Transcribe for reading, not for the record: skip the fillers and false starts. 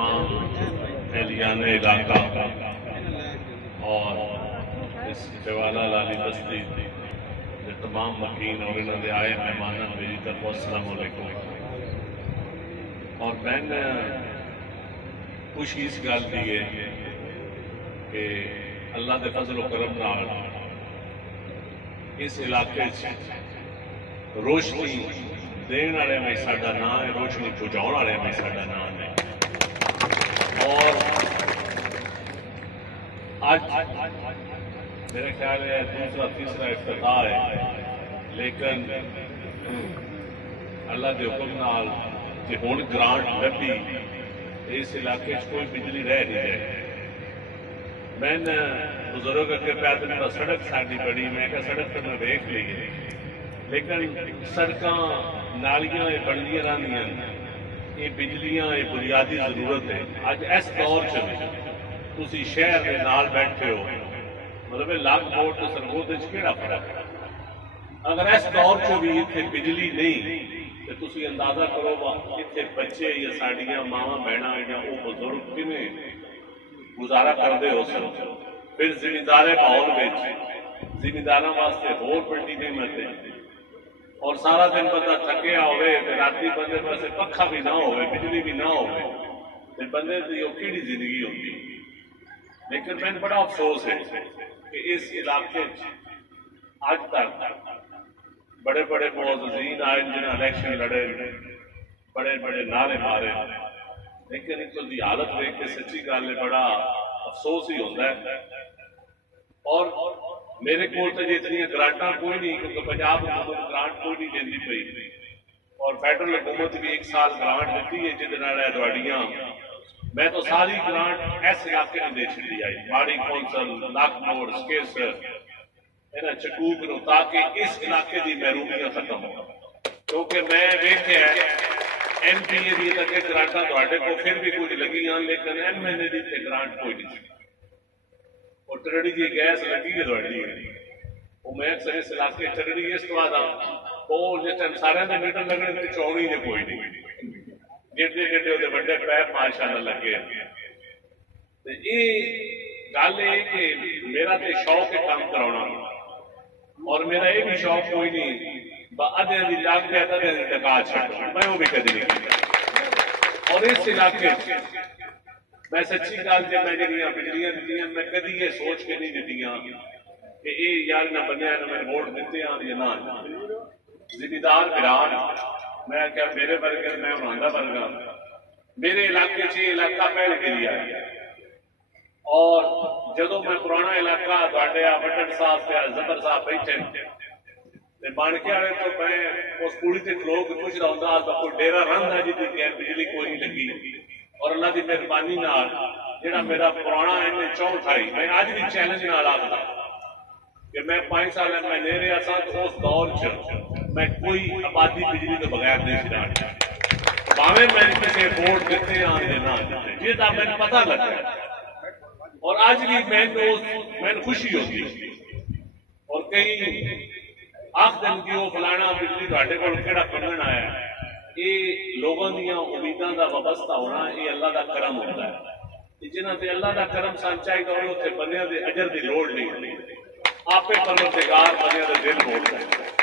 تمام اہلیان علاقہ اور اس جوالا لالی بستی کے تمام مکین اور انہوں نے آئے مہمانہ میری طرف السلام علیکم. اور میں نے خوشی اس گل کی ہے کہ اللہ کے فضل و کرم نال اس علاقے روشنی دین والے میں ساڈا نام ہے، روشنی پہنچاؤ والے میں ساڈا نام ہے. اور آج میرے خیال ہے دوسرا تیسرا افتتاح ہے، لیکن اللہ کے حکم نال کہ ہن گرانٹ لبھی اس علاقے کوئی بجلی رہ نہیں جائے. میں بزرگ اگے پہ دن سڑک ساری بڑی، میں کہ سڑک تو میں ویکھ لی ہے، لیکن سڑکاں نالیاں یہ بنتی رہی، یہ بجلیاں یہ بنیادی ضرورت ہے. اج اس دور تھی شہر کے نال بیٹھے ہو، مطلب لاگ بوٹ سرگود کہڑا فرق ہے؟ اگر اس دور بھی اتنے بجلی نہیں تو تھی اندازہ کرو اتنے بچے یا ساڑیاں ماواں بہناں یا وہ بزرگ کیویں گزارا کرتے ہو سن. پھر زمیندار ماحول میں زمینداراں واسطے ہور بڑی نعمت ہے. اور سارا دن بندہ تھکیا ہوئے رات بندے پاس پکھا بھی نہ ہوئے بجلی بھی نہ ہوئے تو بندے کی وہ کیڑی زندگی ہوتی. لیکن میں بڑا افسوس ہے کہ اس علاقے اج تک بڑے بڑے معززین آئے جنہیں الیکشن لڑے، بڑے بڑے نعرے مارے، لیکن ان کی حالت دیکھ کے سچی گل ہے بڑا افسوس ہی ہوتا ہے. اور میرے کو اتنی گرانٹاں کوئی نہیں، کیونکہ پنجاب حکومت گرانٹ کوئی نہیں دینی پئی، اور فیڈرل حکومت بھی ایک سال گرانٹ دیتی ہے جہاں میں تو ساری گرانٹ اس علاقے میں دے چڑی آئی، ماڑی کونسل، لاک موڑ، سکیسر، چکوک نو، تاکہ اس علاقے کی محرومیاں ختم ہو. کیونکہ میں ویکھیا ایم پی اے دی تک گرانٹاں تواڈے کو پھر بھی کچھ لگی ہیں، لیکن ایم ایل اے دی تے گرانٹ کوئی نہیں. اور ٹرڑی دی گیس لگی ہے تواڈی، وہ میں اکثر اس علاقے ٹرڑی اس تو بعد وہ جس ٹائم سارے دے میٹر لگنے تے چوڑی نے کوئی نہیں، گڈے گڈے وہ بڑے پیپ ماشاءاللہ لگے. یہ گل ہے کہ میرا تے شوق ہے کام کرانا، اور میرا یہ بھی شوق کوئی نہیں ادھے دی لاگ پہ ادھے دی ٹکا چھڈ، میں وہ بھی کدی نہیں کیتا. اور اس علاقے میں سچی گل جب میں جہاں بجلیاں دیتی میں کدی یہ سوچ کے نہیں دیتی کہ یہ یار نہ بنیا میں ووٹ دیتے ہیں یا نہ. زمیندار بران میں کیا میرے ورگے میں ہندا ورگا میرے علاقے سے علاقہ پہلے کے لیے آیا. اور جدو میں پرانا علاقہ وٹن صاحب سے زبر صاحب بیٹھے بن کے آئے تو میں اس پوری سے کھلو کے پوچھ رہا ہوں کوئی ڈیرا رنگ ہے جی بجلی کوئی نہیں لگی. اور اللہ کی مہربانی جہاں میرا پرانا چوتھائی میں اج بھی چیلنج نہ آخلا کہ میں 5 سال میں لے رہا سا تو اس دور میں کوئی آبادی بجلی کے بغیر نہیں چلا، باویں میں کسی ووٹ دیتے ہیں نہ دیتے، یہ تو میں پتا لگا. اور آج بھی میں خوشی ہوتی. اور کئی آخ دن کی وہ فلانا بجلی تھوڑے کو کہڑا بننا آیا، یہ لوگوں دیا امیداں کا وابستہ ہونا یہ اللہ کا کرم ہوتا ہے. جنہوں نے اللہ کا کرم سان چاہیے اتنے بندیاں دے اجر کی لوڑ نہیں ہوتی، آپ پروردگار بندیاں دے دل بولتا ہے.